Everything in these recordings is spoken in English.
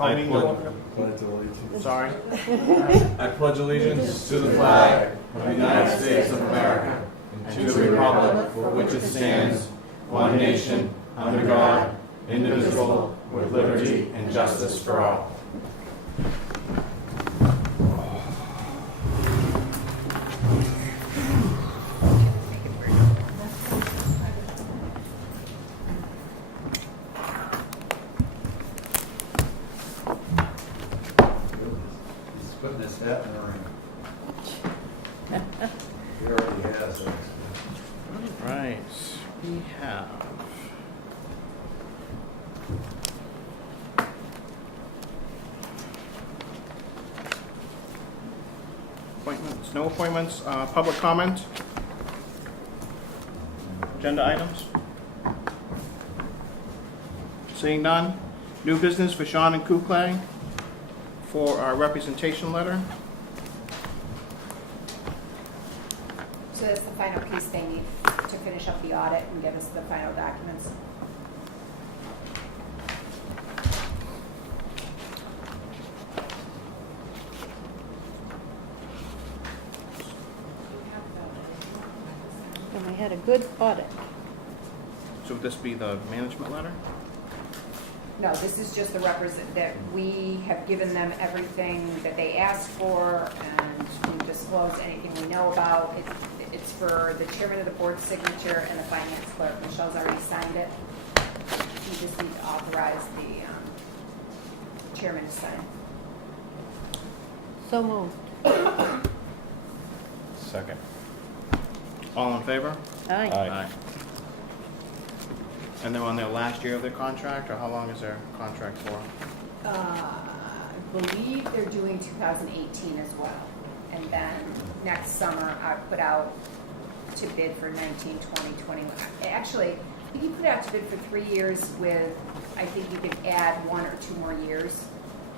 Call me. Pledge allegiance. Sorry. I pledge allegiance to the flag of the United States of America and to the republic for which it stands, one nation, under God, indivisible, with liberty and justice for all. He's putting his hat in the ring. He already has it. Right. We have appointments, no appointments, public comment, agenda items. Seeing none, new business for Sean and Kuklay for our representation letter. So that's the final piece they need to finish up the audit and give us the final documents. And we had a good audit. So would this be the management letter? No, this is just the that we have given them everything that they asked for, and we disclosed anything we know about. It's for the chairman of the board's signature and the finance clerk. Michelle's already signed it. You just need to authorize the chairman to sign. So moved. Second. All in favor? Aye. Aye. And they're on their last year of their contract, or how long is their contract for? I believe they're doing 2018 as well. And then next summer, I put out to bid for 19, 20, 21. Actually, I think you put out to bid for 3 years with, I think you could add 1 or 2 more years.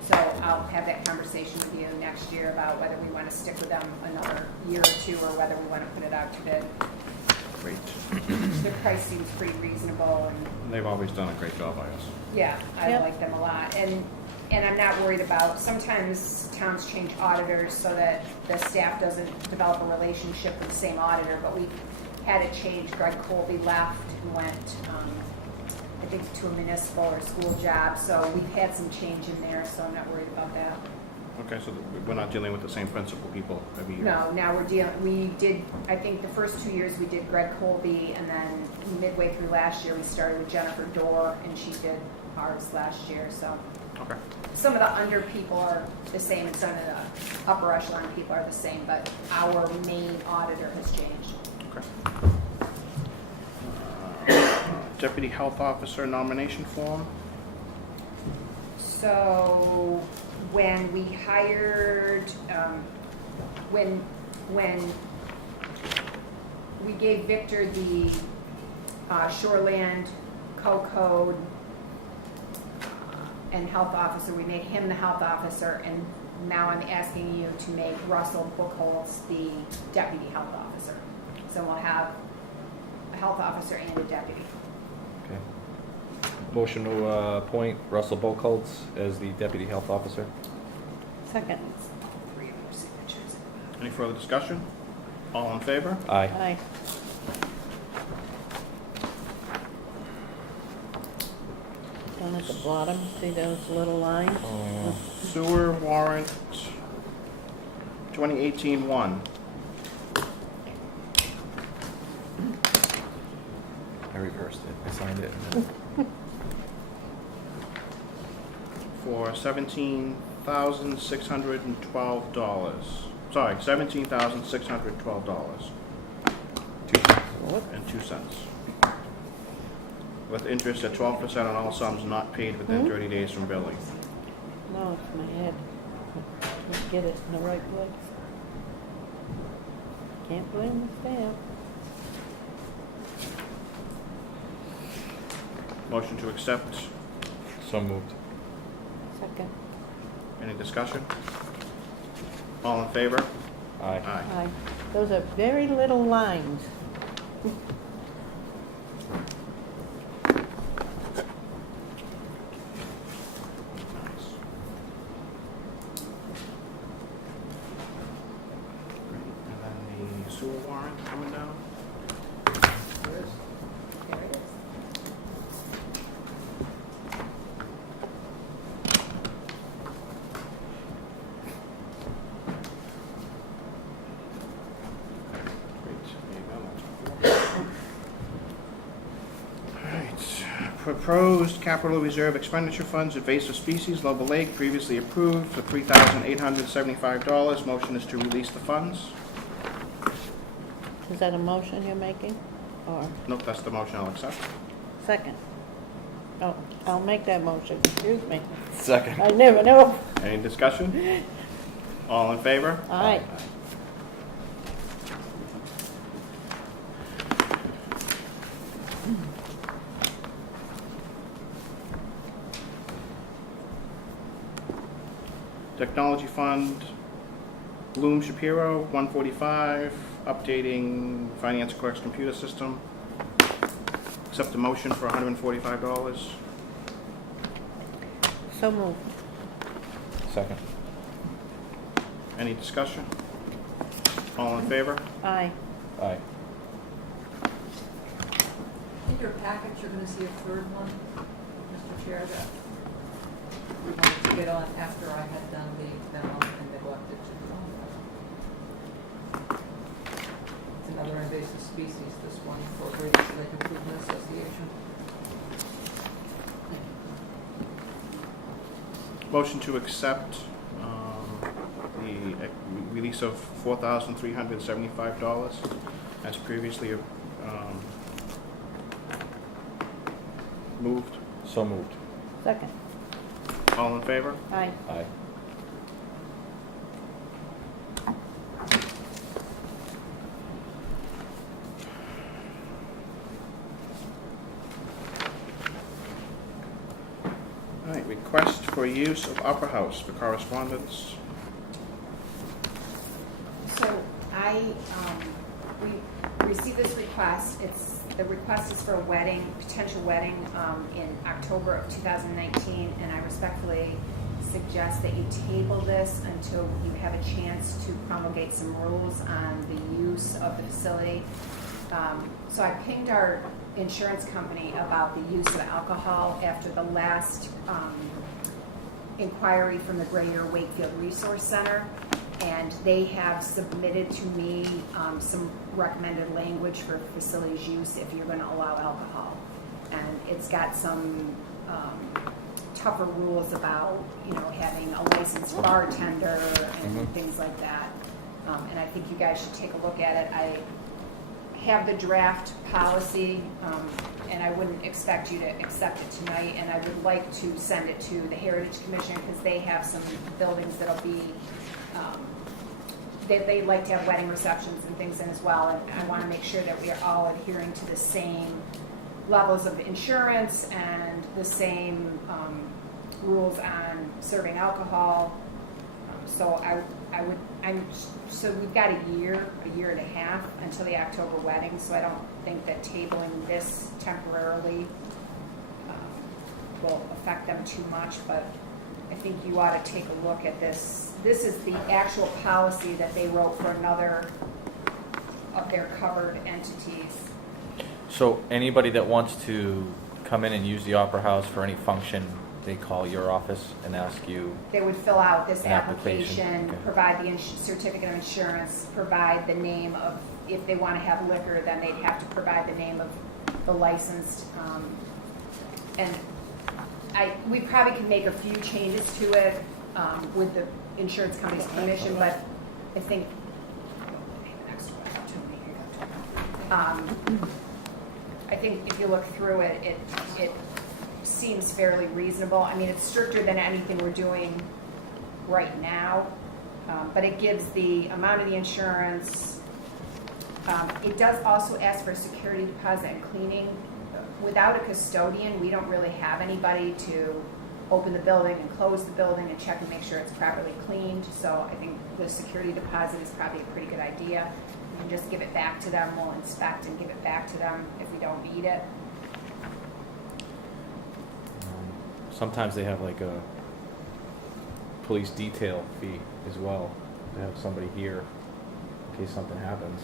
So I'll have that conversation with you next year about whether we want to stick with them another year or 2 or whether we want to put it out to bid. Great. Their price seems pretty reasonable, and They've always done a great job, I guess. yeah, I Yep. like them a lot. And I'm not worried about, sometimes towns change auditors so that the staff doesn't develop a relationship with the same auditor, but we've had it change. Greg Colby left and went, I think, to a municipal or school job, so we've had some change in there, so I'm not worried about that. Okay, so we're not dealing with the same principal people every year? No, now we're we did, I think the first 2 years we did Greg Colby, and then midway through last year we started with Jennifer Dorr, and she did ours last year, so. Okay. Some of the under people are the same, and some of the upper echelon people are the same, but our main auditor has changed. Okay. Deputy Health Officer nomination form. So when we hired, when we gave Victor the Shoreland co-code and health officer, we made him the health officer, and now I'm asking you to make Russell Buchholz the deputy health officer. So we'll have a health officer and a deputy. Okay. Motion to appoint Russell Buchholz as the Deputy Health Officer. Second. 3 of your signatures. Any further discussion? All in favor? Aye. Aye. Down at the bottom, see those little lines? Sewer warrant 2018-1. I reversed it. I signed it. And then For $17,612. Sorry, $17,612 and 2 cents. With interest at 12% on all sums not paid within 30 days from billing. No, it's my head. Can't get it in the right place. Can't blame the staff. Motion to accept. so moved. Second. Any discussion? All in favor? Aye. Aye. Aye. Those are very little lines. Nice. Proposed capital reserve expenditure funds, invasive species, Lobo Lake, previously approved for $3,875. Motion is to release the funds. Is that a motion you're making? Or Nope, that's the motion I'll accept. second? Oh, I'll make that motion, excuse me. Second. I never know. Any discussion? All in favor? Aye. Technology Fund, Bloom Shapiro, 145, updating finance clerk's computer system. Accept the motion for $145. So moved. Second. Any discussion? All in favor? Aye. Aye. In your package, you're gonna see a third one, Mr. Chair, that we wanted to get on after I had done the memo and neglected to do on. It's another invasive species, this one for Great Lake Improvement Association. Motion to accept the release of $4,375 as previously moved. So moved. Second. All in favor? Aye. Aye. All right, request for use of Upper House for correspondence. So we received this request. The request is for a wedding, potential wedding in October of 2019, and I respectfully suggest that you table this until you have a chance to promulgate some rules on the use of the facility. So I pinged our insurance company about the use of alcohol after the last inquiry from the Greater Wakefield Resource Center, and they have submitted to me some recommended language for facilities use if you're going to allow alcohol. And it's got some tougher rules about, having a licensed bartender and things like that. And I think you guys should take a look at it. I have the draft policy, and I wouldn't expect you to accept it tonight, and I would like to send it to the Heritage Commission because they have some buildings that'll be they like to have wedding receptions and things in as well, and I want to make sure that we are all adhering to the same levels of insurance and the same rules on serving alcohol. So so we've got a year and a half until the October wedding, so I don't think that tabling this temporarily will affect them too much, but I think you ought to take a look at this. This is the actual policy that they wrote for another of their covered entities. So anybody that wants to come in and use the Opera House for any function, they call your office and ask you? They would fill out this An application, application, okay. provide the certificate of insurance, provide the name of, if they want to have liquor, then they'd have to provide the name of the licensed, and we probably can make a few changes to it with the insurance company's permission, but I think, I think if you look through it, it seems fairly reasonable. I mean, it's stricter than anything we're doing right now, but it gives the amount of the insurance. It does also ask for a security deposit and cleaning. Without a custodian, we don't really have anybody to open the building and close the building and check and make sure it's properly cleaned. So I think the security deposit is probably a pretty good idea. We can just give it back to them. We'll inspect and give it back to them if we don't need it. Sometimes they have like a police detail fee as well, to have somebody here in case something happens.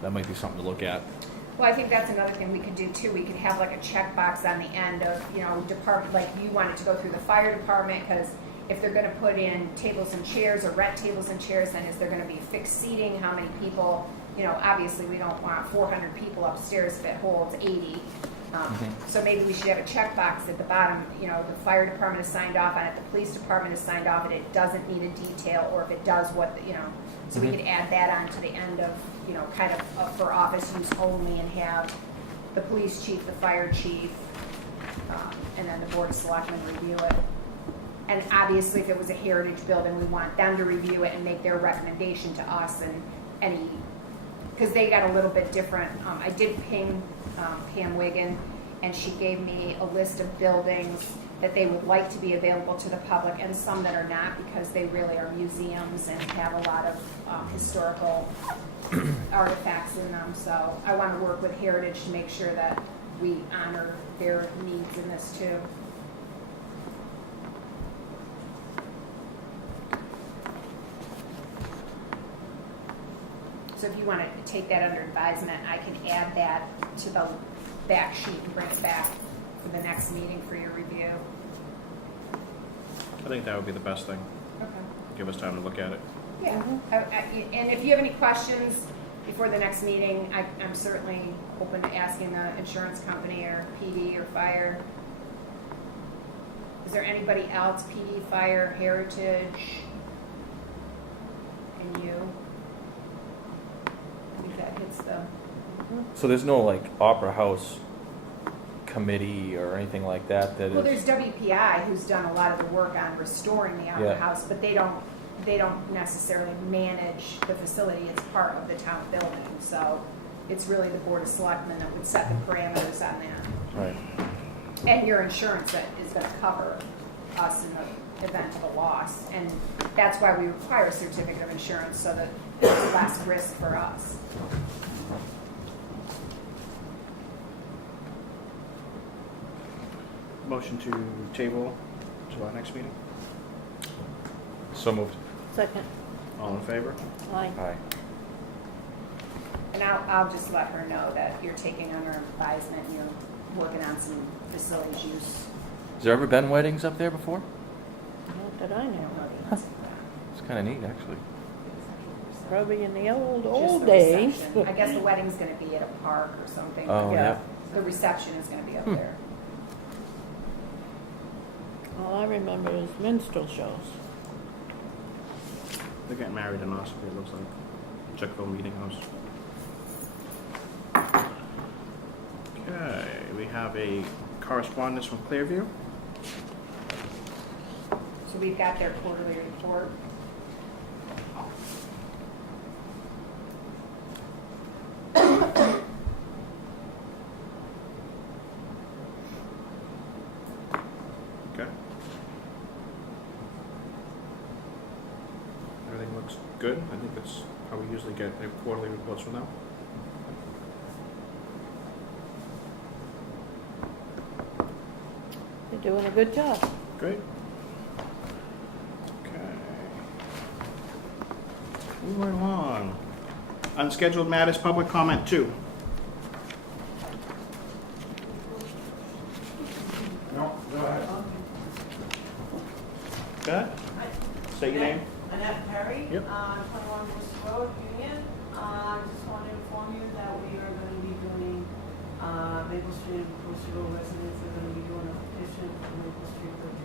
That might be something to look at. Well, I think that's another thing we could do too. We could have like a checkbox on the end of, department, like you want it to go through the fire department, because if they're going to put in tables and chairs or rent tables and chairs, then is there going to be fixed seating? How many people? Obviously we don't want 400 people upstairs if it holds 80. So maybe we should have a checkbox at the bottom, you know, the fire department has signed off on it, the police department has signed off on it, it doesn't need a detail, or if it does, what, you know. So we could add that on to the end of, you know, kind of for office use only, and have the police chief, the fire chief, and then the board of selectmen review it. And obviously, if it was a heritage building, we want them to review it and make their recommendation to us, and any, because they got a little bit different. I did ping Pam Wigan, and she gave me a list of buildings that they would like to be available to the public, and some that are not, because they really are museums and have a lot of historical artifacts in them. So I want to work with Heritage to make sure that we honor their needs in this too. So if you want to take that under advisement, I can add that to the back sheet and bring it back for the next meeting for your review. I think that would be the best thing. Okay. Give us time to look at it. Yeah, and if you have any questions before the next meeting, I'm certainly open to asking the insurance company or PD or fire. Is there anybody else, PD, fire, heritage, and you? I think that hits the... So there's no like Opera House committee or anything like that that Well, is... there's WPI who's done a lot of the work on restoring the Opera Yeah. House, but they don't necessarily manage the facility. It's part of the town building, so it's really the board of selectmen that would set the parameters on that. Right. And your insurance that is going to cover us in the event of a loss, and that's why we require a certificate of insurance, so that there's less risk for us. Motion to table to our next meeting. So moved. Second. All in favor? Aye. Aye. And I'll just let her know that you're taking under advisement, and you're working on some facilities use. Has there ever been weddings up there before? Not that I know of. It's kind of neat, actually. Probably in the old Just the days. reception. I guess the wedding's going to be at a park or something. Oh, yeah. The reception is going to be up there. All I remember is minstrel shows. They're getting married in Ossipee, it looks like. Chickville Meeting House. Okay, we have a correspondence from Clearview. So we've got their quarterly report. Okay. Everything looks good. I think that's how we usually get their quarterly reports from them. They're doing a good job. Great. Okay. Moving along. Unscheduled matters, public comment 2. No, go ahead. Go ahead. Say your name. Annette Perry. Yep. 21 Worcester Road, Union. Just want to inform you that we are going to be doing, Maple Street and Worcester Road residents are going to be doing a petition for Maple Street Bridge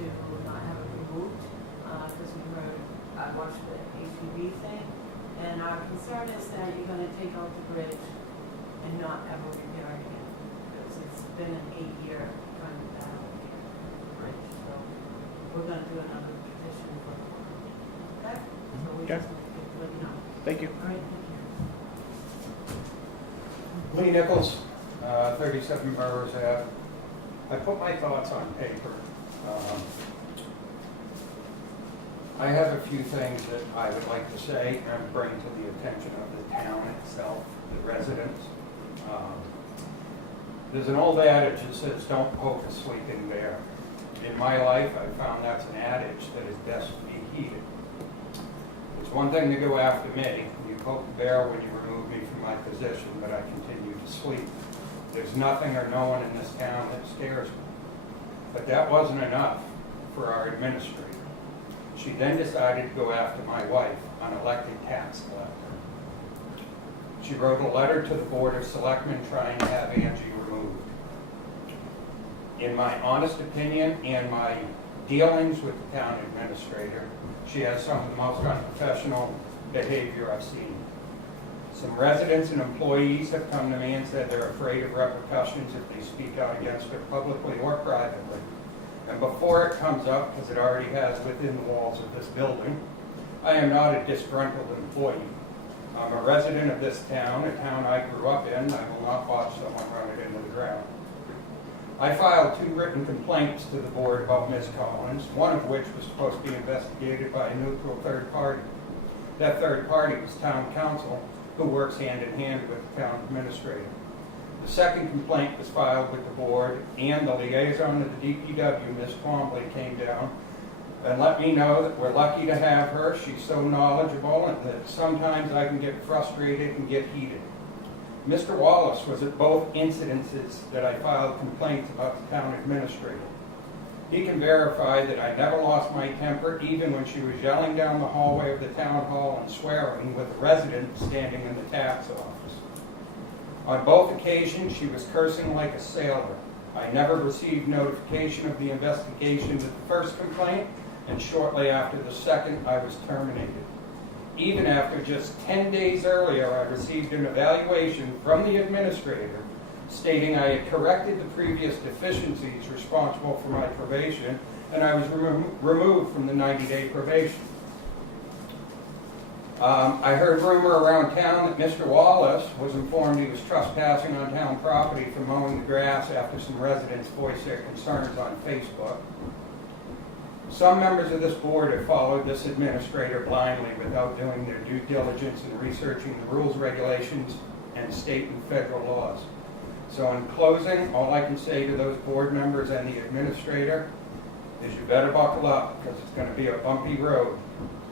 to not have it removed, because we heard, I watched the ATV thing, and our concern is that you're going to take out the bridge and not ever repair it again, because it's been an 8-year kind of battle here, the bridge, so we're going to do another petition for the work. Okay? So we Okay. just want to let you know. Thank you. All right, thank you. Lee Nichols, 37 Burroughs Ave. I put my thoughts on paper. I have a few things that I would like to say and bring to the attention of the town itself, the residents. There's an old adage that says, "Don't poke a sleeping bear." In my life, I found that's an adage that is best to be heeded. It's one thing to go after me. You poke the bear when you remove me from my position, but I continue to sleep. There's nothing or no one in this town that scares me. But that wasn't enough for our administrator. She then decided to go after my wife, an elected tax collector. She wrote a letter to the Board of Selectmen trying to have Angie removed. In my honest opinion and my dealings with the town administrator, she has some of the most unprofessional behavior I've seen. Some residents and employees have come to me and said they're afraid of repercussions if they speak out against her publicly or privately. And before it comes up, because it already has within the walls of this building, I am not a disgruntled employee. I'm a resident of this town, a town I grew up in. I will not watch someone run it into the ground. I filed 2 written complaints to the board about Ms. Collins, one of which was supposed to be investigated by a neutral third party. That third party was town council, who works hand in hand with the town administrator. The second complaint was filed with the board, and the liaison of the DPW, Ms. Twombley, came down and let me know that we're lucky to have her. She's so knowledgeable and that sometimes I can get frustrated and get heated. Mr. Wallace was at both incidences that I filed complaints about the town administrator. He can verify that I never lost my temper, even when she was yelling down the hallway of the town hall and swearing with a resident standing in the tax office. On both occasions, she was cursing like a sailor. I never received notification of the investigation of the first complaint, and shortly after the second, I was terminated. Even after just 10 days earlier, I received an evaluation from the administrator stating I had corrected the previous deficiencies responsible for my probation, and I was removed from the 90-day probation. I heard rumor around town that Mr. Wallace was informed he was trespassing on town property for mowing the grass after some residents voiced their concerns on Facebook. Some members of this board have followed this administrator blindly without doing their due diligence in researching the rules, regulations, and state and federal laws. So in closing, all I can say to those board members and the administrator is you better buckle up, because it's going to be a bumpy road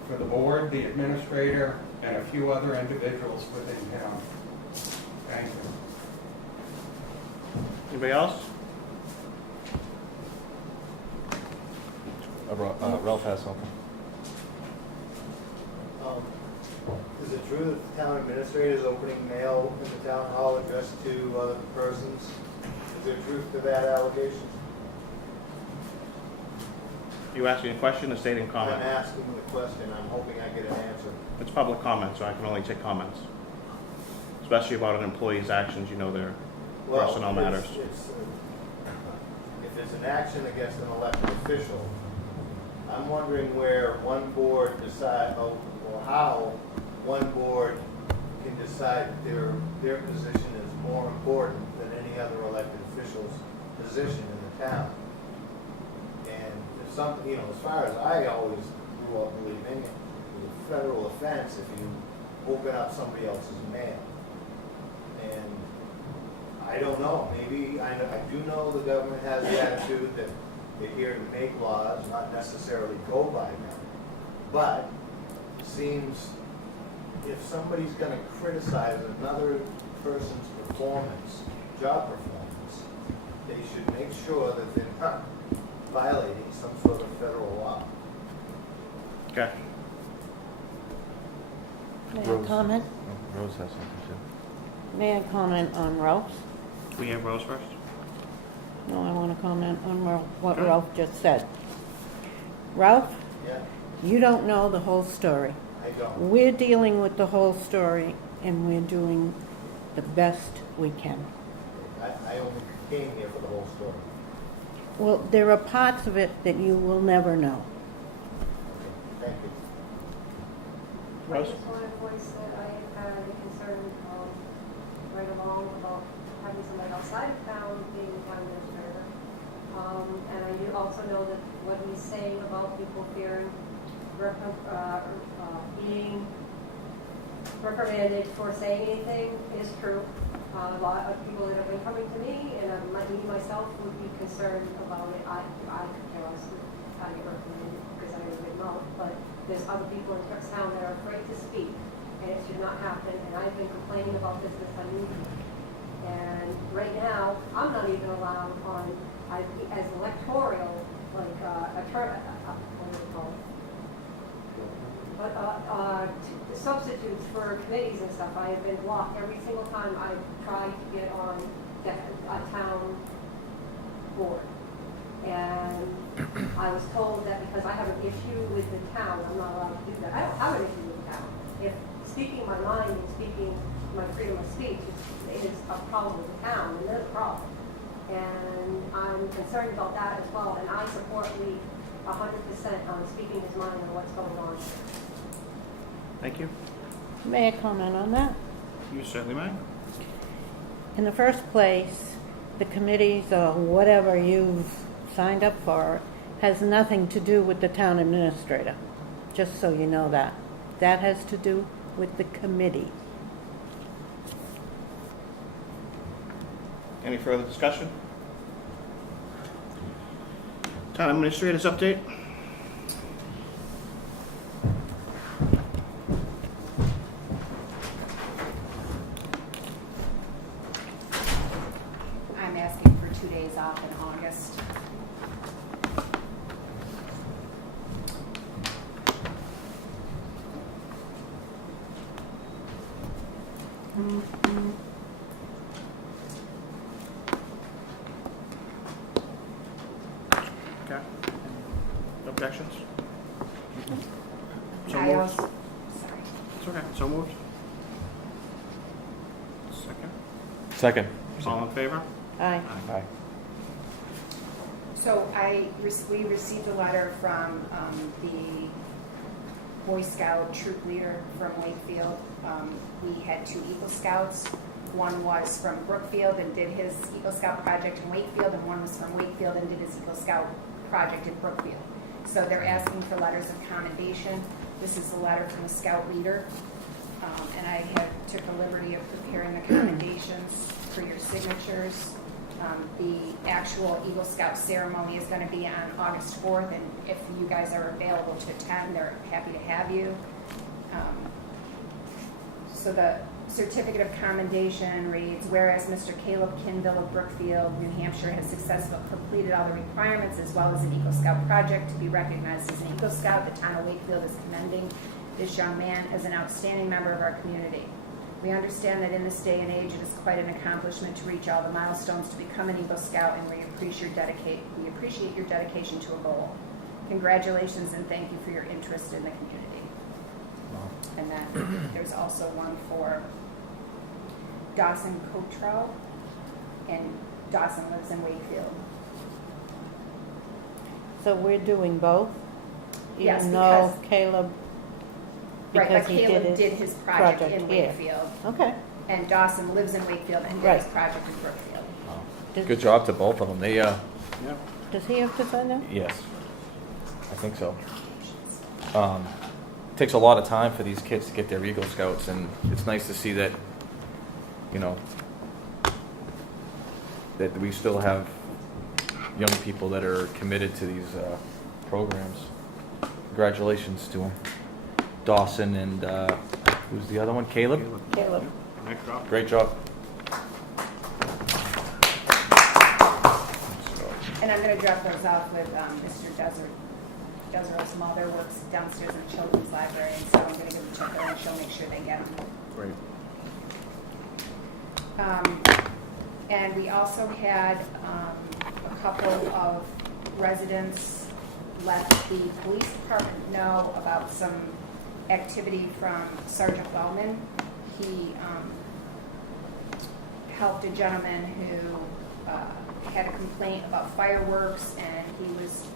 for the board, the administrator, and a few other individuals within town. Thank you. Anybody else? Ralph has something. Is it true that the town administrator is opening mail in the town hall addressed to other persons? Is there truth to that allegation? You asking a question or stating a comment? I'm asking the question. I'm hoping I get an answer. It's public comment, so I can only take comments. Especially about an employee's actions, you know, their personnel matters. If it's an action against an elected official, I'm wondering where one board decide, or how one board can decide their position is more important than any other elected official's position in the town. And if something, as far as I always grew up believing, it was a federal offense if you open up somebody else's mail. And I don't know, maybe, I do know the government has the attitude that they're here to make laws, not necessarily go by them. But it seems if somebody's going to criticize another person's performance, job performance, they should make sure that they're not violating some sort of federal law. Okay. May I comment? Rose has something too. May I comment on Ralph's? We have Rose first. No, I want to comment on what Ralph just said. Ralph, Yeah, you don't know the whole story. I don't. We're dealing with the whole story, and we're doing the best we can. I only came here for the whole story. Well, there are parts of it that you will never know. Thank you. I Rose? just want to voice that I have had a concern right along about having somebody outside of town being the town administrator. And I do also know that what he's saying about people fearing being reprimanded for saying anything is true. A lot of people that have been coming to me, and me myself would be concerned about it. I could care less how you reprimanded because I have a big mouth, but there's other people in town that are afraid to speak, and it should not happen. And I've been complaining about this since I moved here. And right now, I'm not even allowed on as electoral, like what do you call it? Substitutes for committees and stuff. I have been blocked every single time I've tried to get on a town board. And I was told that because I have an issue with the town, I'm not allowed to do that. I don't have an issue with the town. If speaking my mind and speaking my freedom of speech is a problem with the town, then there's a problem. And I'm concerned about that as well, and I support Lee 100% on speaking his mind on what's going on. Thank you. May I comment on that? You certainly may. In the first place, the committees or whatever you've signed up for has nothing to do with the town administrator, just so you know that. That has to do with the committee. Any further discussion? Town administrators update? I'm asking for 2 days off in August. Okay. Objections? So I moved. also, sorry. It's okay. So moved. Second. Second. All in favor? Aye. Aye. So we received a letter from the Boy Scout troop leader from Wakefield. We had 2 Eagle Scouts. One was from Brookfield and did his Eagle Scout project in Wakefield, and one was from Wakefield and did his Eagle Scout project in Brookfield. So they're asking for letters of commendation. This is a letter from the Scout leader, and I took the liberty of preparing the commendations for your signatures. The actual Eagle Scout ceremony is going to be on August 4th, and if you guys are available to attend, they're happy to have you. So the certificate of commendation reads, whereas Mr. Caleb Kinville of Brookfield, New Hampshire, has successfully completed all the requirements as well as an Eagle Scout project to be recognized as an Eagle Scout, the town of Wakefield is commending this young man as an outstanding member of our community. We understand that in this day and age, it is quite an accomplishment to reach all the milestones to become an Eagle Scout, and we appreciate your dedication to a goal. Congratulations and thank you for your interest in the community. And then there's also one for Dawson Cottrell, and Dawson lives in Wakefield. So we're doing both? Yes, Even though because- Caleb, Right, because but he Caleb did did his his project in project here. Wakefield, Okay. and Dawson lives in Wakefield and did his Right. project in Brookfield. Does- Good job to both of them. They, Yeah. Does he have to sign that? yes, I think so. Takes a lot of time for these kids to get their Eagle Scouts, and it's nice to see that, you know, that we still have young people that are committed to these programs. Congratulations to them. Dawson and who's the other one? Caleb? Caleb. Nice job. Great job. And I'm going to drop those off with Mr. Desert. Desert's mother works downstairs in the children's library, and so I'm going to give them to her, and she'll make sure they get them. Great. And we also had a couple of residents let the police department know about some activity from Sergeant Wellman. He helped a gentleman who had a complaint about fireworks, and he was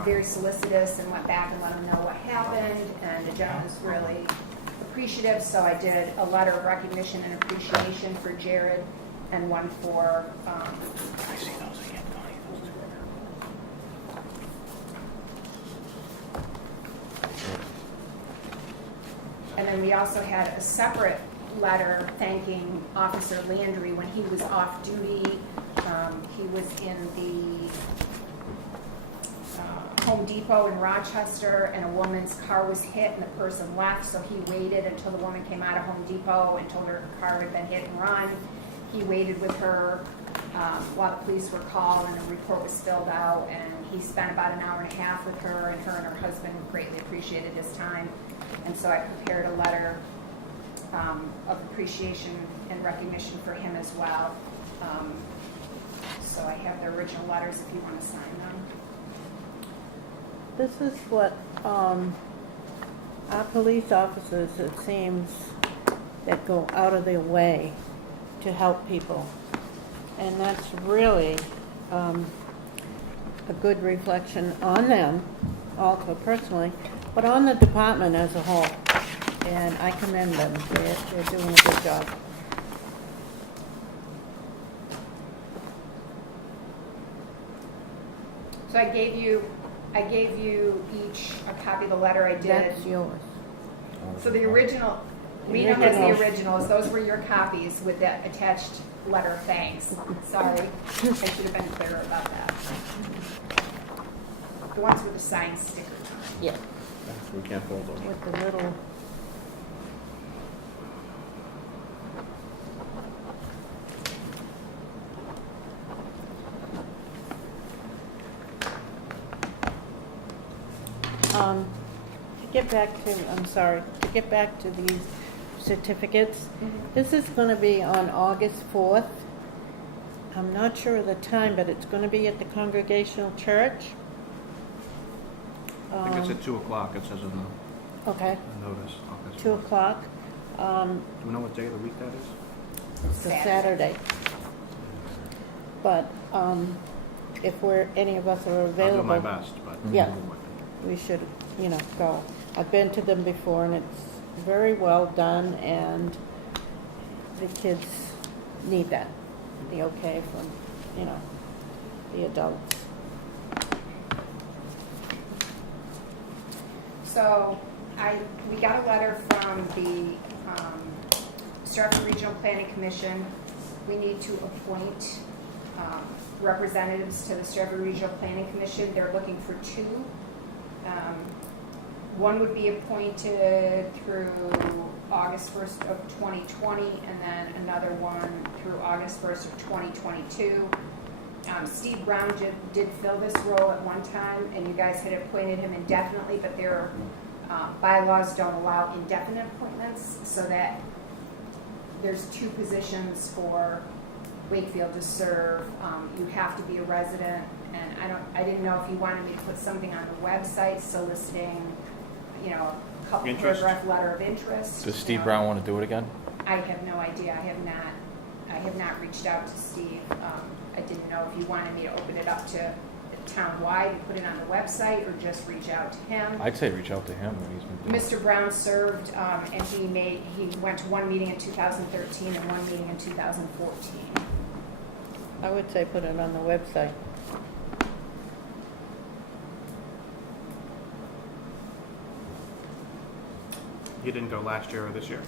very solicitous and went back and let him know what happened, and the gentleman was really appreciative, so I did a letter of recognition and appreciation for Jared and one for I see those again, Connie. Those two. and then we also had a separate letter thanking Officer Landry when he was off duty. He was in the Home Depot in Rochester, and a woman's car was hit and the person left, so he waited until the woman came out of Home Depot and told her her car had been hit and run. He waited with her while the police were called and the report was filled out, and he spent about an hour and a half with her, and her husband greatly appreciated his time. And so I prepared a letter of appreciation and recognition for him as well. So I have the original letters if you want to sign them. This is what, our police officers, it seems, that go out of their way to help people. And that's really, a good reflection on them, also personally, but on the department as a whole. And I commend them. They're doing a good job. So I gave you each a copy of the letter I did. That's yours. So the original, Lino has the originals, those were your copies with that attached letter of thanks. Sorry, I should have been clearer about that. The ones with the signed stickers on it. Yeah. We can't fold them. With the little, to get back to these certificates, this is going to be on August 4th. I'm not sure of the time, but it's going to be at the Congregational Church. I think it's at 2 o'clock, it says in the Okay, notice. August 2 4th. o'clock. Do we know what day of the week that is? It's a Saturday. But if any of us are I'll available. do my best, but. Yeah. We should, go. I've been to them before, and it's very well done, and the kids need that, the okay from, the adults. So we got a letter from the Stratford Regional Planning Commission. We need to appoint representatives to the Stratford Regional Planning Commission. They're looking for 2. One would be appointed through August 1st of 2020, and then another one through August 1st of 2022. Steve Brown did fill this role at one time, and you guys had appointed him indefinitely, but their bylaws don't allow indefinite appointments, so that there's 2 positions for Wakefield to serve. You have to be a resident, and I didn't know if you wanted me to put something on the website soliciting, a couple Interest? paragraph letter of interest. Does Steve Brown want to do it again? I have no idea. I have not reached out to Steve. I didn't know if you wanted me to open it up to town-wide and put it on the website, or just reach out to him. I'd say reach out to him when he's been doing Mr. Brown served, and he went to one meeting in 2013 and one meeting in 2014. I would say put it on the website. He didn't go last year or this year?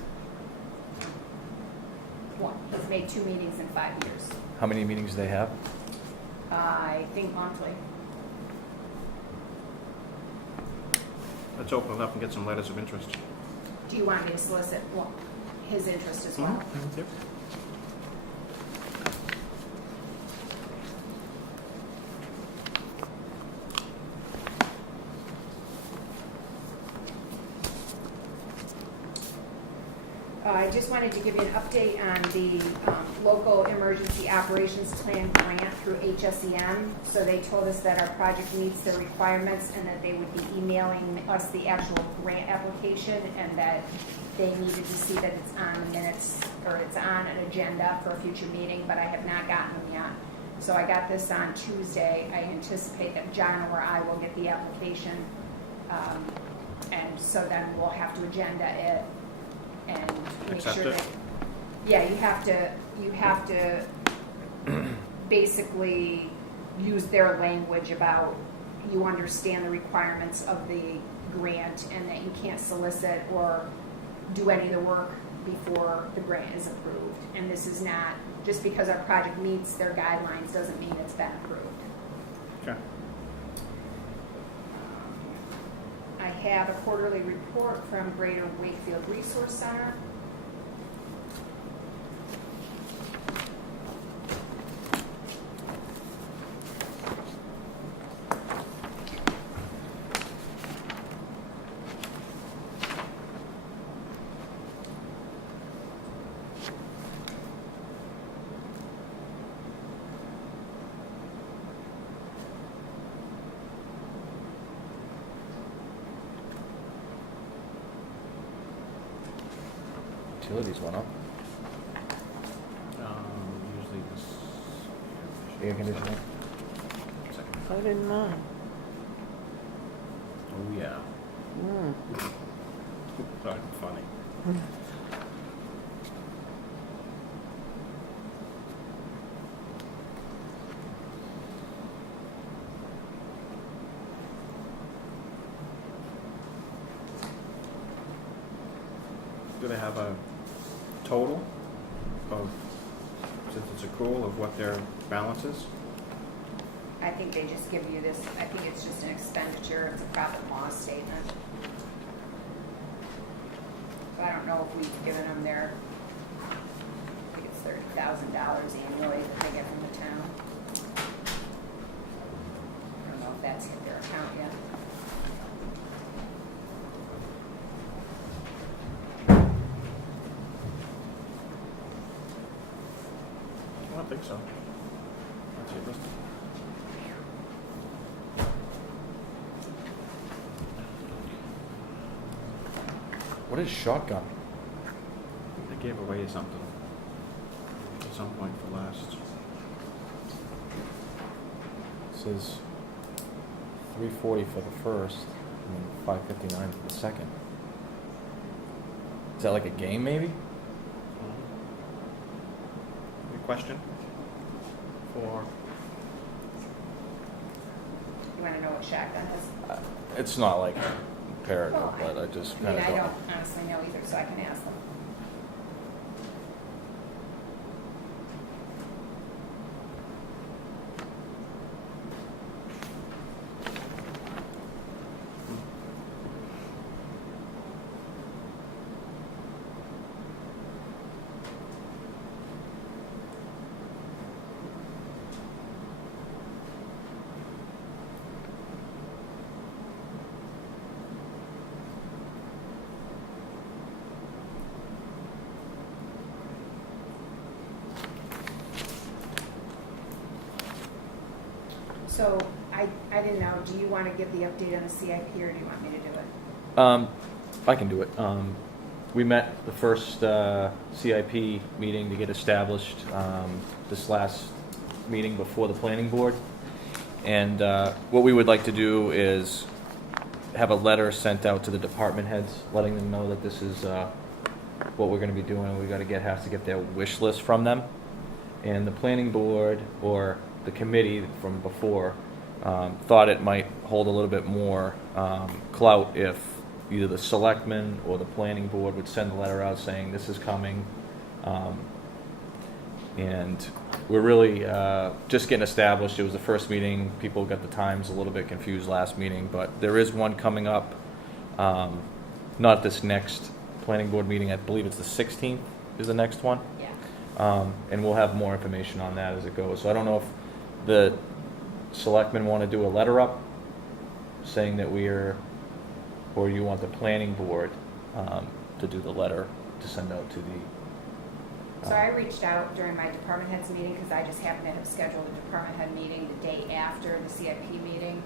One. He's made 2 meetings in 5 years. How many meetings do they have? I think monthly. Let's open it up and get some letters of interest. Do you want me to solicit his interest as well? Yep. I just wanted to give you an update on the local emergency operations plan grant through HSEM. So they told us that our project meets their requirements and that they would be emailing us the actual grant application, and that they needed to see that it's on the minutes, or it's on an agenda for a future meeting, but I have not gotten them yet. So I got this on Tuesday. I anticipate that John or I will get the application, and so then we'll have to agenda it and make Accept sure it? that, yeah, you have to basically use their language about you understand the requirements of the grant, and that you can't solicit or do any of the work before the grant is approved. And this is not, just because our project meets their guidelines doesn't mean it's been approved. Okay. I have a quarterly report from Greater Wakefield Resource Center. Utilities went up. Usually this. Air conditioning. So did mine. Oh, yeah. Mm. Sorry, funny. Do they have a total of, since it's accrual, of what their balance is? I think they just give you this, I think it's just an expenditure, it's a profit and loss statement. So I don't know if we've given them their, I think it's $30,000 annually that they get from the town. I don't know if that's hit their account yet. I don't think so. Let's see, let's. What is shotgun? They gave away something at some point for last. It says 340 for the first, and then 559 for the second. Is that like a game, maybe? Any question? For, You wanna know what shotgun is? It's not like imperative, Well, but I just I kind mean, of I thought. don't honestly know either, so I can ask them. So I didn't know, do you want to give the update on the CIP or do you want me to do it? I can do it. We met the first CIP meeting to get established this last meeting before the planning board. And what we would like to do is have a letter sent out to the department heads, letting them know that this is what we're going to be doing. We has to get their wish list from them. And the planning board or the committee from before thought it might hold a little bit more clout if either the selectmen or the planning board would send a letter out saying this is coming. And we're really just getting established. It was the first meeting. People got the times a little bit confused last meeting, but there is one coming up. Not this next planning board meeting. I believe it's the 16th is the next one. Yeah. And we'll have more information on that as it goes. So I don't know if the selectmen want to do a letter up saying that or you want the planning board to do the letter to send out to the... So I reached out during my department heads meeting because I just happened to have scheduled a department head meeting the day after the CIP meeting.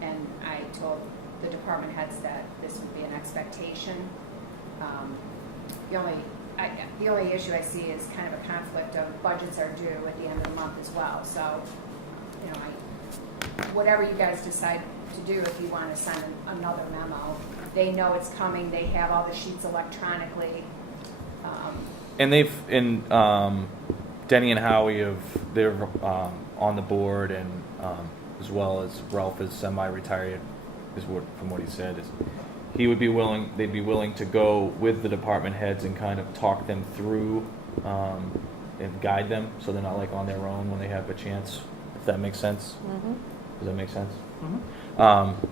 And I told the department heads that this would be an expectation. The only issue I see is kind of a conflict of budgets are due at the end of the month as well. So, you know, whatever you guys decide to do, if you want to send another memo, they know it's coming. They have all the sheets electronically. And Denny and Howie they're on the board, and as well as Ralph is semi-retired, from what he said is they'd be willing to go with the department heads and kind of talk them through and guide them, so they're not like on their own when they have a chance. If that makes sense. Mm-hmm. Does that make sense? Mm-hmm.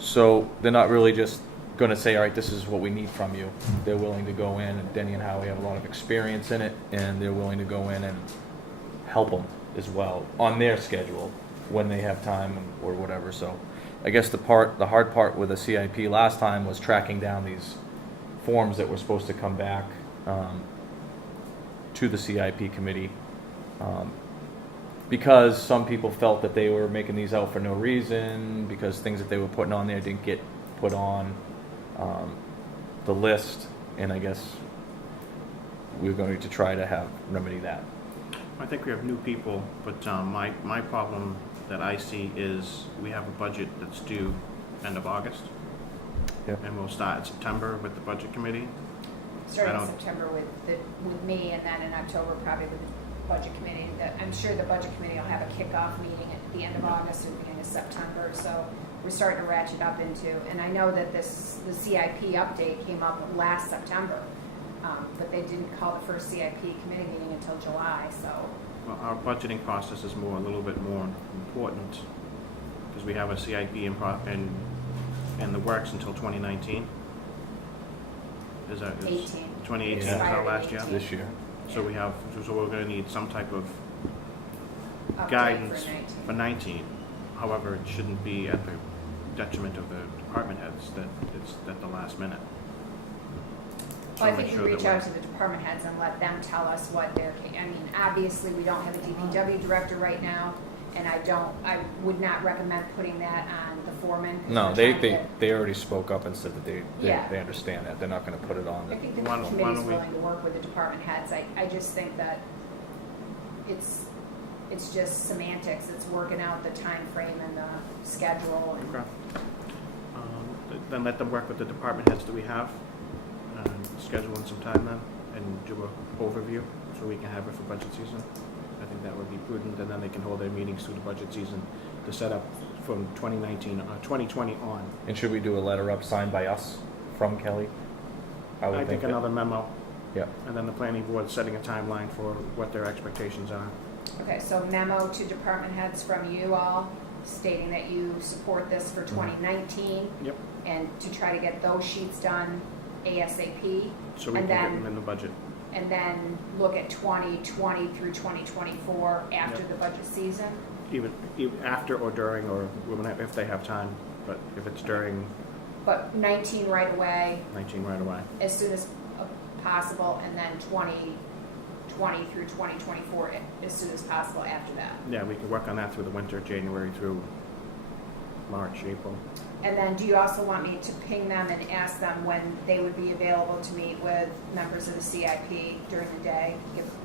So they're not really just going to say, all right, this is what we need from you. They're willing to go in, and Denny and Howie have a lot of experience in it, and they're willing to go in and help them as well on their schedule when they have time or whatever. So I guess the hard part with the CIP last time was tracking down these forms that were supposed to come back to the CIP committee. Because some people felt that they were making these out for no reason, because things that they were putting on there didn't get put on the list, and I guess we're going to try to remedy that. I think we have new people, but my problem that I see is we have a budget that's due end of August. Yep. And we'll start in September with the budget committee. Starting I in don't- September with me, and then in October probably with the budget committee. I'm sure the budget committee will have a kickoff meeting at the end of August or beginning of September, so we're starting to ratchet up into, and I know that the CIP update came up last September, but they didn't call the first CIP committee meeting until July, so. Well, our budgeting process is a little bit more important, because we have a CIP in the works until 2019. Is 18. 2018 is Yeah. our last year? This year. So we're gonna need some type of Update guidance for 19. for 19. However, it shouldn't be at the detriment of the department heads that it's at the last minute. So Well, I make think sure we that reach we're- out to the department heads and let them tell us what I mean, obviously, we don't have a DPW director right now, and I would not recommend putting that on the foreman. 'cause No, we're they, trying they, to- they already spoke up and said that Yeah. they understand that. They're not gonna put it on I think the Why don't committee's we- willing to work with the department heads. I just think that it's just semantics. It's working out the time frame and the schedule and. Okay. Then let them work with the department heads that we have, schedule in some time then, and do a overview, so we can have it for budget season. I think that would be prudent, and then they can hold their meetings through the budget season to set up from 2020 on. And should we do a letter up signed by us from Kelley? would I think that- another memo, Yeah. and then the planning board setting a timeline for what their expectations are. Okay, so memo to department heads from you all stating that you support this for 2019 Yep. and to try to get those sheets done ASAP. So we And can get then- them in the budget. And then look at 2020 through 2024 after Yep. the budget season. Even after or during, or if they have time, but if it's during But 19 right away, 19 right away. as soon as possible, and then 2020 through 2024 as soon as possible after that. Yeah, we can work on that through the winter, January through March, April. And then do you also want me to ping them and ask them when they would be available to meet with members of the CIP during the day?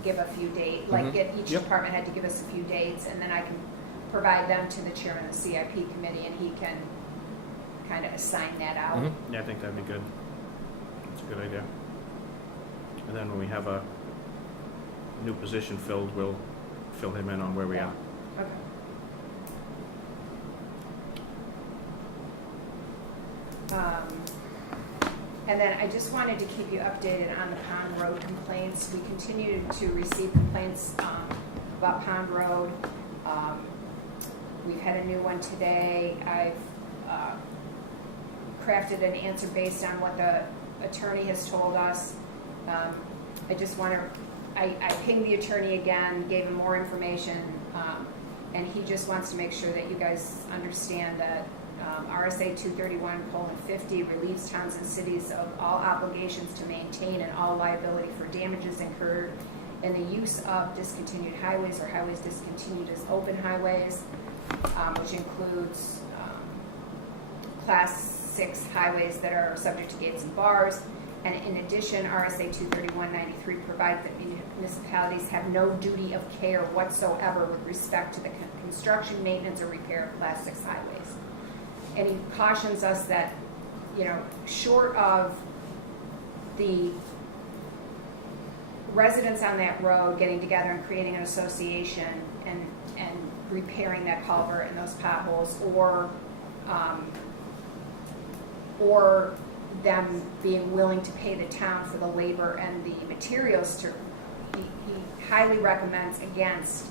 Give a few dates, like Mhm. get each Yep. department head to give us a few dates, and then I can provide them to the chairman of the CIP committee, and he can kind of assign that out. Mhm. Yeah, I think that'd be good. That's a good idea. And then when we have a new position filled, we'll fill him in on where we are. Okay. And then I just wanted to keep you updated on the Pond Road complaints. We continue to receive complaints about Pond Road. We've had a new one today. I've crafted an answer based on what the attorney has told us. I just want to, I pinged the attorney again, gave him more information, and he just wants to make sure that you guys understand that RSA 231:50 relieves towns and cities of all obligations to maintain and all liability for damages incurred in the use of discontinued highways or highways discontinued as open highways, which includes Class 6 highways that are subject to gates and bars. And in addition, RSA 231:93 provides that municipalities have no duty of care whatsoever with respect to the construction, maintenance, or repair of Class 6 highways. And he cautions us that, short of the residents on that road getting together and creating an association and repairing that culvert and those potholes, or them being willing to pay the town for the labor and the materials he highly recommends against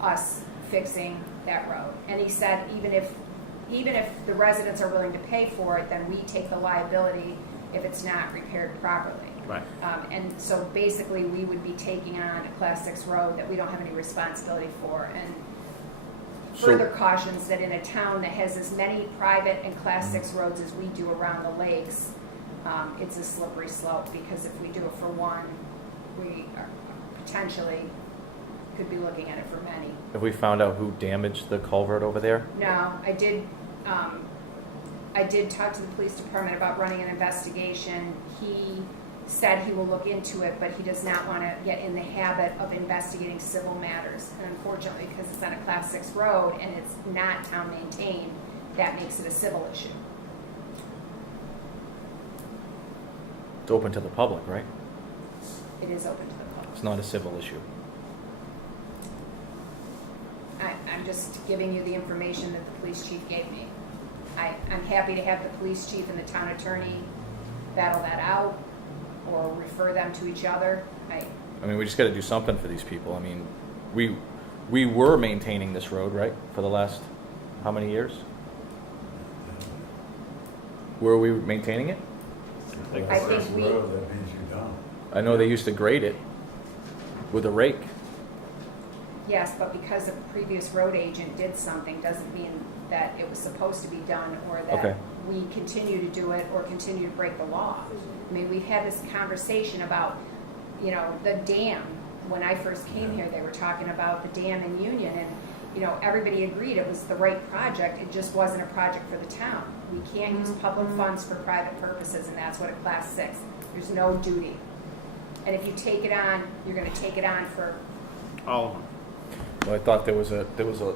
us fixing that road. And he said even if the residents are willing to pay for it, then we take the liability if it's not repaired properly. Right. And so basically we would be taking on a Class 6 road that we don't have any responsibility for. And further cautions that in a town that has as many private and Class 6 roads as we do around the lakes, it's a slippery slope, because if we do it for one, we are potentially could be looking at it for many. Have we found out who damaged the culvert over there? No, I did talk to the police department about running an investigation. He said he will look into it, but he does not want to get in the habit of investigating civil matters. And unfortunately, because it's on a Class 6 road and it's not town maintained, that makes it a civil issue. It's open to the public, right? It is open to the public. It's not a civil issue. I'm just giving you the information that the police chief gave me. I'm happy to have the police chief and the town attorney battle that out or refer them to each other. I mean, we just got to do something for these people. I mean, we were maintaining this road, right, for the last how many years? Were we maintaining it? I think we, Road, that means you're done. I know they used to grade it with a rake. yes, but because a previous road agent did something doesn't mean that it was supposed to be done or that Okay. we continue to do it or continue to break the law. I mean, we've had this conversation about, you know, the dam. When I first came here, they were talking about the dam in Union, and, you know, everybody agreed it was the right project. It just wasn't a project for the town. We can't use public funds for private purposes, and that's what a Class 6. There's no duty. And if you take it on, you're gonna take it on for, All of them. Well, I thought there was a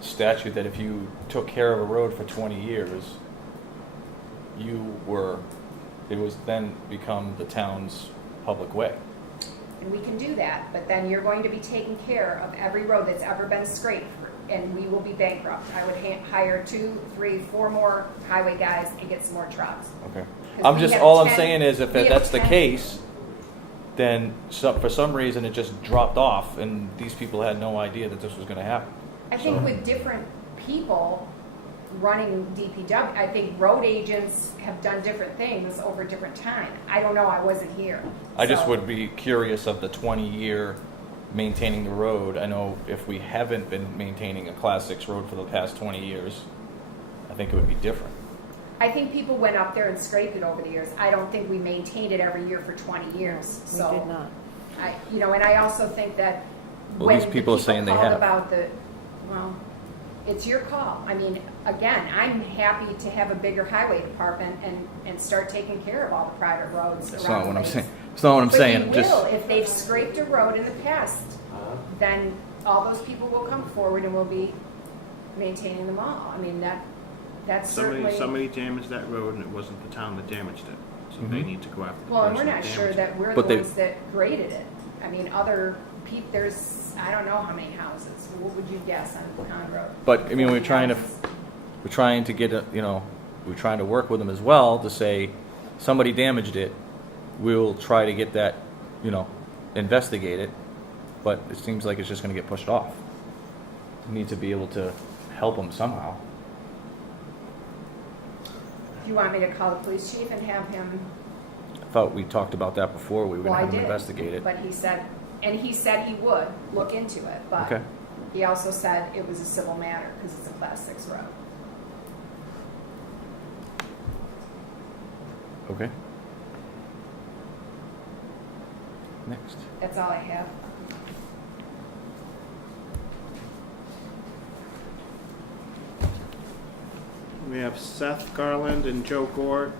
statute that if you took care of a road for 20 years, it was then become the town's public way. and we can do that, but then you're going to be taking care of every road that's ever been scraped, and we will be bankrupt. I would hire 2, 3, 4 more highway guys and get some more trucks. Okay. 'Cause I'm we just, have all I'm 10 saying is if we have that's the 10 case, then for some reason it just dropped off and these people had no idea that this was going to happen. I think with different people running DPW, I think road agents have done different things over different time. I don't know, I wasn't here. I just So- would be curious of the 20-year maintaining the road. I know if we haven't been maintaining a Class 6 road for the past 20 years, I think it would be different. I think people went up there and scraped it over the years. I don't think we maintained it every year for 20 years, We so. did not. And I also think that Well, when these the people are saying they called have. about well, it's your call. I mean, again, I'm happy to have a bigger highway department and start taking care of all the private roads That's around not what the I'm lakes. saying. That's not what I'm But saying. you Just will, if they've scraped a road in the past, then all those people will come forward and will be maintaining them all. I mean, that's certainly. Somebody damaged that road and it wasn't the town that damaged it. So they Mhm. need to go after the Well, and person we're that not damaged sure it. that we're But the they- ones that graded it. I mean, other people, there's, I don't know how many houses. What would you guess on Con Road? But I mean, we're 40 trying to houses. get we're trying to work with them as well to say somebody damaged it. We'll try to get that, investigate it. But it seems like it's just going to get pushed off. We need to be able to help them somehow. Do you want me to call the police chief and have him? I thought we talked about that before. We were Well, going I to have did, them investigate it. But he said he would look into it, but Okay. he also said it was a civil matter because it's a Class 6 road. Okay. Next. That's all I have. We have Seth Garland and Joe Gord,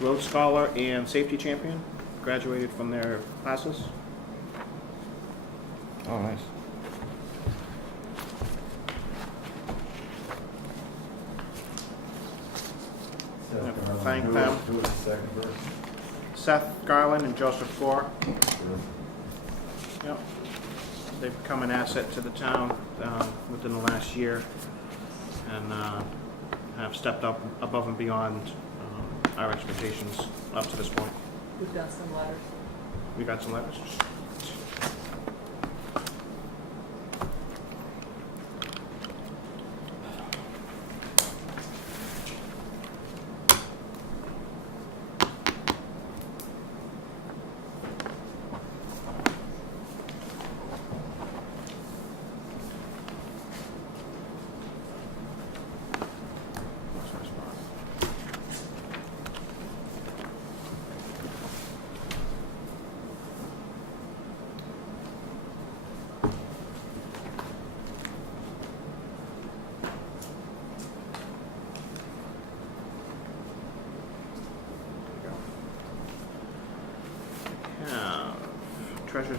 Road Scholar and Safety Champion, graduated from their classes. Oh, nice. Thank them. Who was the second person? Seth Garland and Joseph Gore. Yep. They've become an asset to the town within the last year and have stepped up above and beyond our expectations up to this point. We've done some letters. We got some letters.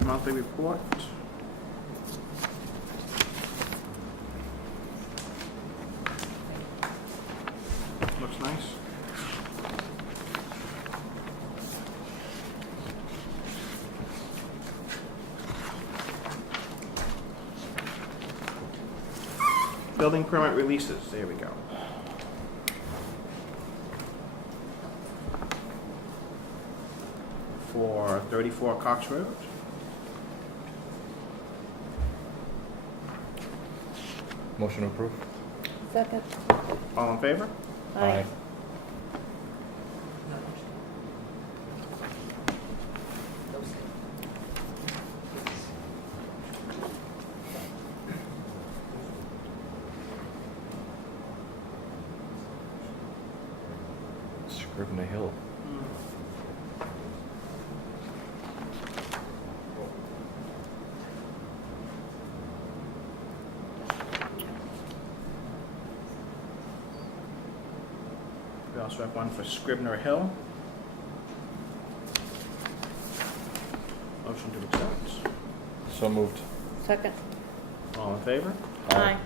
monthly report. Looks nice. Building permit releases, there we go. For 34 Cox Road. Motion approved. Second. All in favor? Aye. Scrivener Hill. We also have one for Scrivener Hill. Motion to accept. So moved. Second. All in favor? Aye.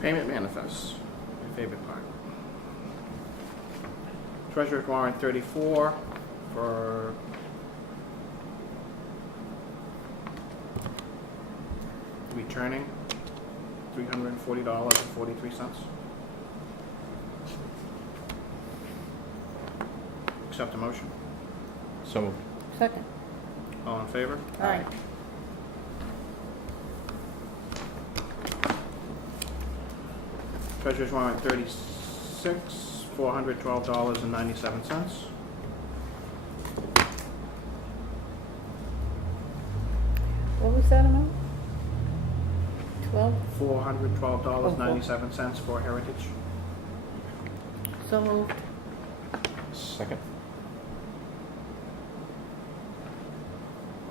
Payment manifests, my favorite part. Treasurer's warrant 34 for returning $340.43. Accept the motion. So moved. Second. All in favor? Aye. Treasurer's warrant 36, $412.97. What was that amount? 12? $412.97 for Heritage. So moved. Second.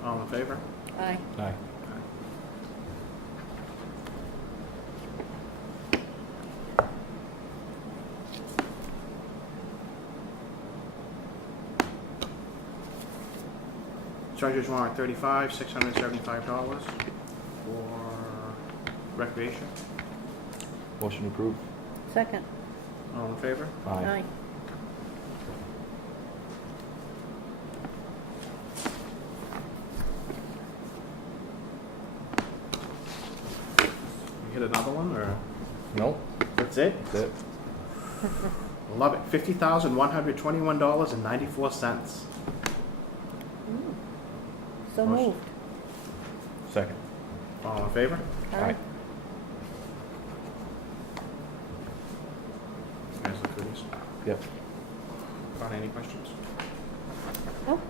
All in favor? Aye. Aye. Treasurer's warrant 35, $675 for recreation. Motion approved. Second. All in favor? Aye. You hit another one, or Nope. that's it? That's it. Love it. $50,121.94. So Motion. moved. Second. All in favor? Aye. You guys look through these. Yep. Connie, any questions? Oh.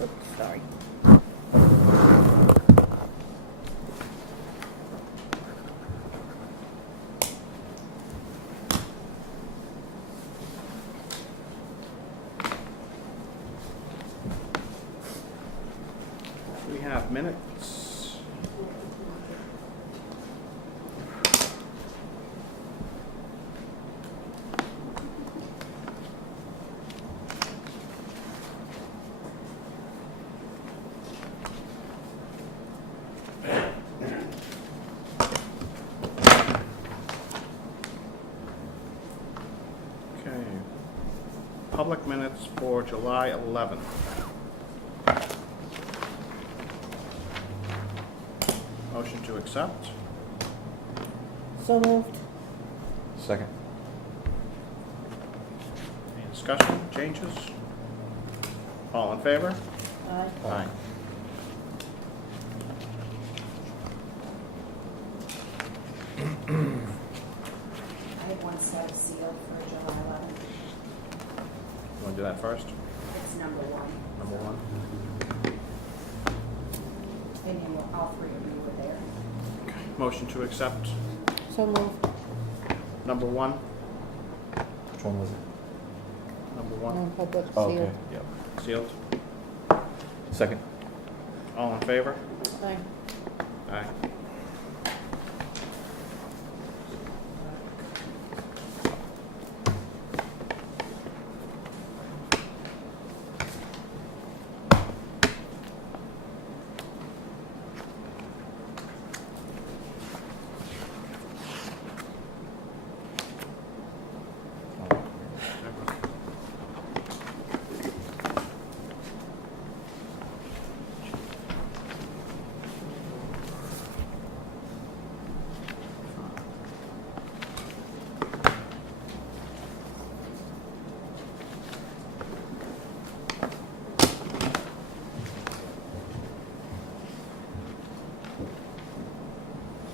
Oops, sorry. We have minutes. non-public minutes for July 11th. Motion to accept. So moved. Second. Any discussion, changes? All in favor? Aye. Aye. I have one set sealed for July 11th. You want to do that first? It's number 1. Number 1. And you, all 3 of you were there. Motion to accept So moved. number 1. Which one was it? Number 1. Non-public Oh, sealed. okay, yep. Sealed. Second. All in favor? Aye. Aye.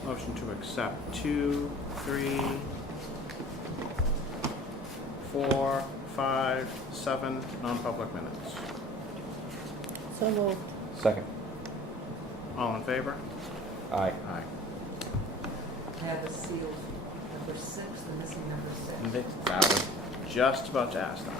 Motion to accept 2, 3, 4, 5, 7 non-public minutes. So moved. Second. All in favor? Aye. Aye. I have a sealed number 6, the missing number 6. I was just about to ask that.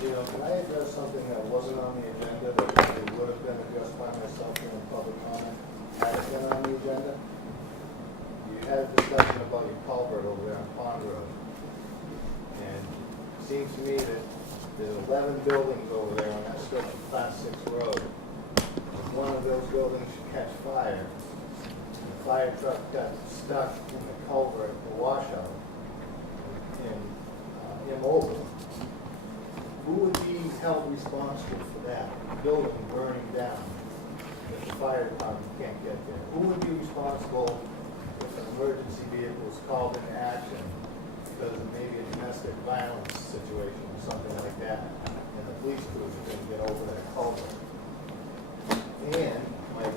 You know, can I address something that wasn't on the agenda that probably would have been addressed by myself during public comment? Had it been on the agenda? You had a discussion about your culvert over there on Pond Road. And it seems to me that there's 11 buildings over there on that stretch of Class 6 road. If one of those buildings should catch fire, and the fire truck got stuck in the culvert, the washout, and immobile, who would be held responsible for that building burning down if the fire department can't get there? Who would be responsible if an emergency vehicle is called into action because of maybe a domestic violence situation or something like that, and the police crews couldn't get over that culvert? And my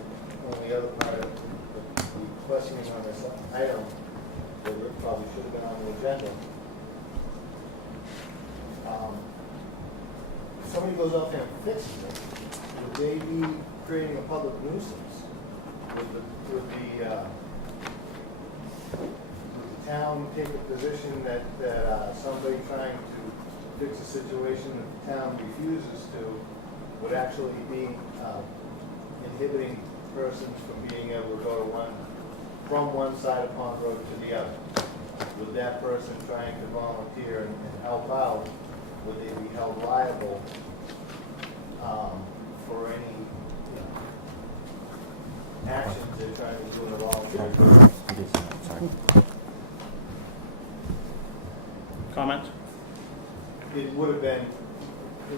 only other part of the questioning on this item that probably should have been on the agenda. If somebody goes out there and fixes it, would they be creating a public nuisance? Would the town take a position that somebody trying to fix a situation that the town refuses to would actually be inhibiting persons from being able to go to from one side of Pond Road to the other? Would that person trying to volunteer and help out, would they be held liable for any actions they're trying to do in a voluntary? Sorry. Comment? It would have been,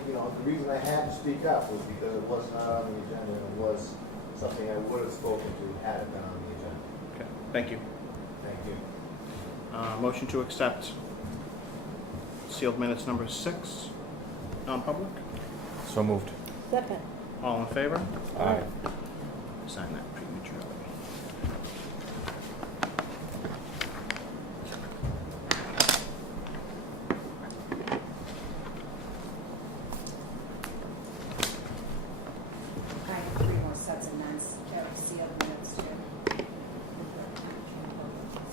you know, the reason I had to speak up was because it was not on the agenda, and it was something I would have spoken to had it been on the agenda. Okay, thank you. Thank you. Motion to accept sealed minutes number 6, non-public. So moved. Second. All in favor? Aye. Sign that prematurely. I have 3 more sets of sealed minutes too.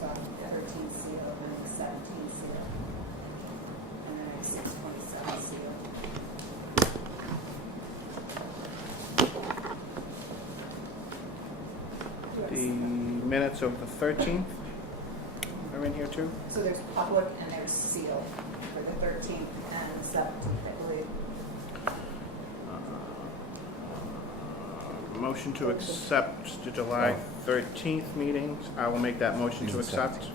So 13 sealed, and 17 sealed. And then I have 627 sealed. minutes of the 13th are in here too. So there's public and there's sealed for the 13th and 17th, I believe. Motion to accept the July 13th meetings. I will make that motion to accept.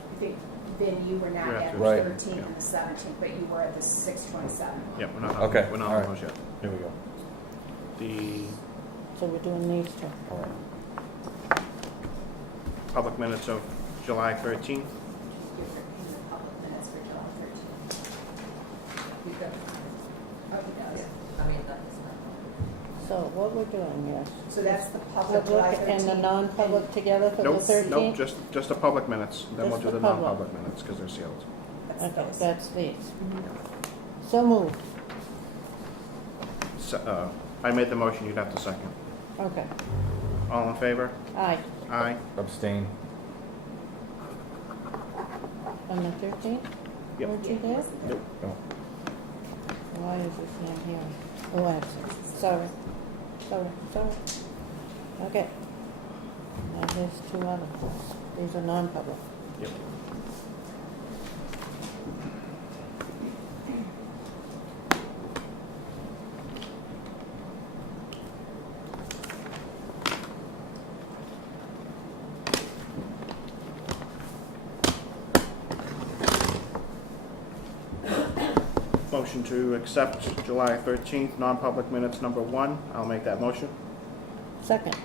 Then you were not You have at to the Right. 13th and the 17th, but you were at the 6/27. Yep, we're not Okay, we're not all on right. those yet. Here we go. The So we're doing these two. All right. public minutes of July 13th. You're in the public minutes for July 13th. You go. Oh, he does. I mean, that is not. So what we're doing, yes. So that's the public July Public 13th. and the non-public together for the Nope, 13th? nope, just the public minutes. Then we'll Just do the the public. non-public minutes because they're sealed. Okay, that's these. Mhm. So moved. So, I made the motion, you'd have to second. Okay. All in favor? Aye. Aye. Abstain. On the 13th? Yep. Weren't you there? Nope. No. Why is this not here? Oh, absent. Sorry. Sorry. Okay. Now here's two other ones. These are non-public. Yep. Motion to accept July 13th, non-public minutes number 1. I'll make that motion. Second.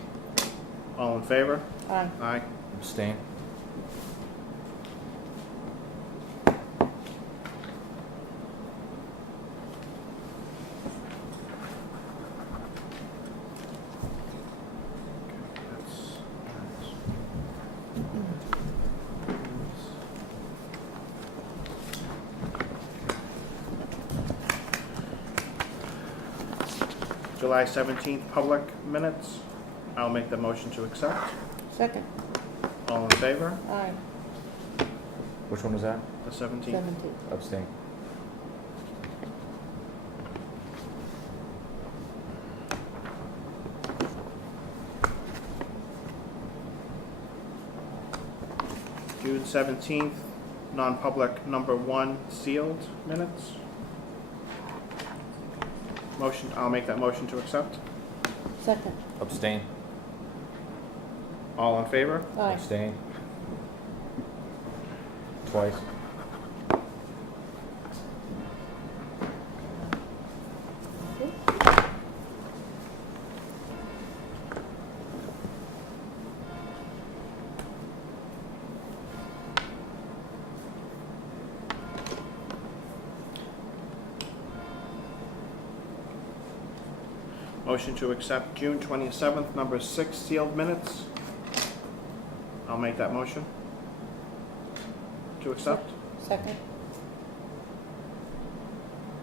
All in favor? Aye. Aye. Abstain. July 17th, public minutes. I'll make the motion to accept. Second. All in favor? Aye. Which one was that? The 17th. 17th. Abstain. June 17th, non-public number 1, sealed minutes. Motion, I'll make that motion to accept. Second. Abstain. All in favor? Aye. Abstain. Twice. Motion to accept June 27th, number 6, sealed minutes. I'll make that motion. To accept. Second.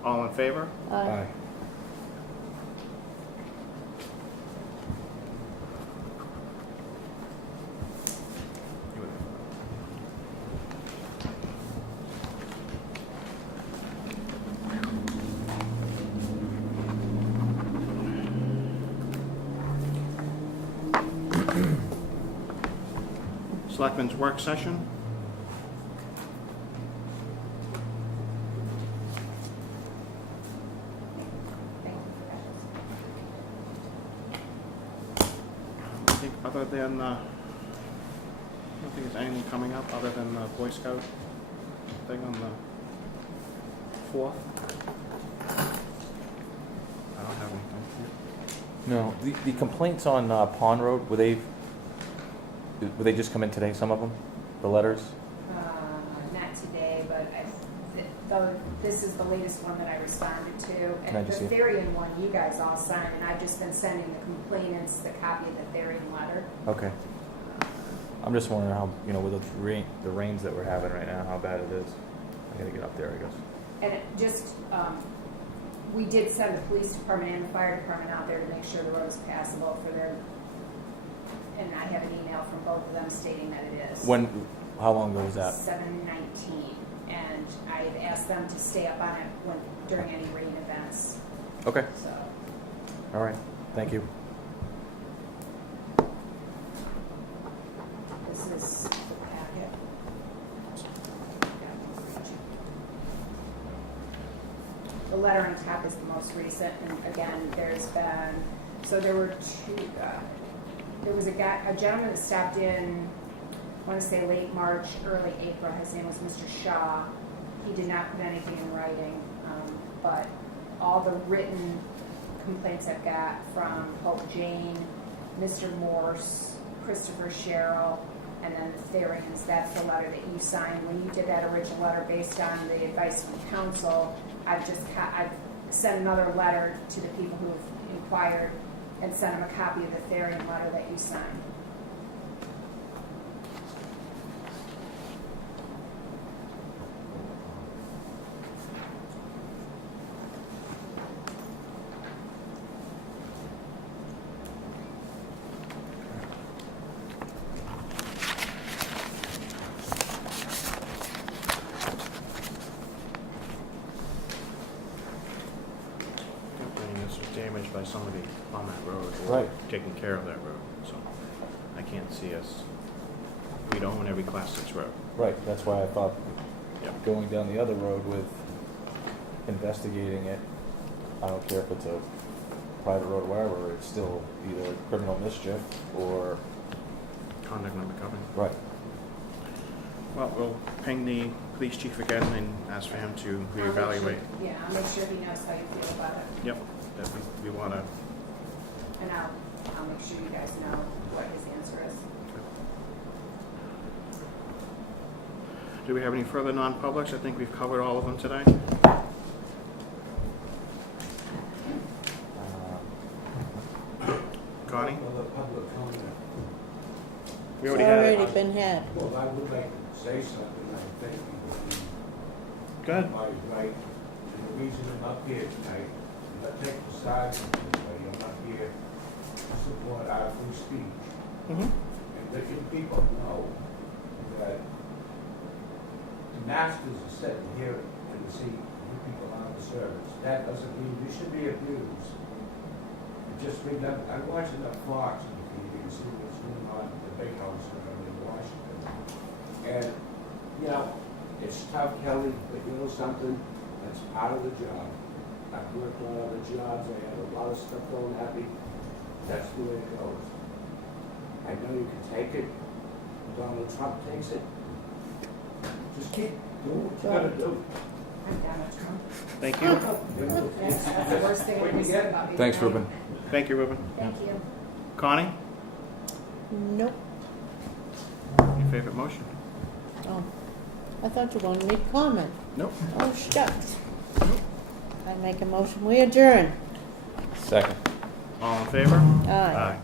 All in favor? Aye. Selectmen's work session. I think other than, I don't think there's anything coming up other than the Boy Scout thing on the 4th. I don't have anything. No, the complaints on Pond Road, were they just come in today, some of them? The letters? Not today, but this is the latest one that I responded to. Can I And just the see it? Therian one, you guys all signed, and I've just been sending the complainants the copy of the Therian letter. Okay. I'm just wondering how, with the rains that we're having right now, how bad it is. I gotta get up there, I guess. And it just, we did send the police department and the fire department out there to make sure the road is passable for their, and I have an email from both of them stating that it is. How long ago was that? 7/19, and I've asked them to stay up on it during any rain events, Okay, so. all right, thank you. This is the letter on top is the most recent, and again, there's been, so there were two, there was a gentleman that stopped in, I want to say late March, early April. His name was Mr. Shaw. He did not put anything in writing, but all the written complaints I've got from Pope Jane, Mr. Morse, Christopher Sherrill, and then the Therians, that's the letter that you signed. When you did that original letter based on the advice from council, I've sent another letter to the people who have inquired and sent them a copy of the Therian letter that you signed. This was damaged by somebody on that road. Right. Taking care of that road, so I can't see us, we don't own every class 6 road. Right, that's why I thought Yep. going down the other road with investigating it, I don't care if it's a private road or wherever, it's still either criminal mischief or, Conduct not recovered. right. Well, we'll ping the police chief again and ask for him to reevaluate. Yeah, I'll make sure he knows how you feel about it, Yep, that we want to, and I'll make sure you guys know what his answer is. do we have any further non-publics? I think we've covered all of them today. Connie? Well, the public comment. We It's already had already it. been had. Well, I would like to say something, I think it would be Good. my right. And the reason I'm up here tonight, is I take the side of everybody, I'm not here to support our free speech. Mm-hmm. And letting people know that the masters are sitting here in the seat, you people on the service. That doesn't mean you should be abused. And just remember, I watch enough Fox on TV to see what's going on at the big house in Washington. And, you know, it's tough, Kelley, but you know something? That's part of the job. I've worked on other jobs, I had a lot of stuff thrown at me. That's the way it goes. I know you can take it. Donald Trump takes it. Just keep doing what you gotta do. I'm Donald Trump. Thank you. That's the worst thing I can say about me. Thanks, Ruben. Thank you, Ruben. Thank you. Connie, Nope. your favorite motion? Oh, I thought you wanted me to comment. Nope. Oh, shucks. I make a motion, we adjourn. Second. All in favor? Aye. Aye.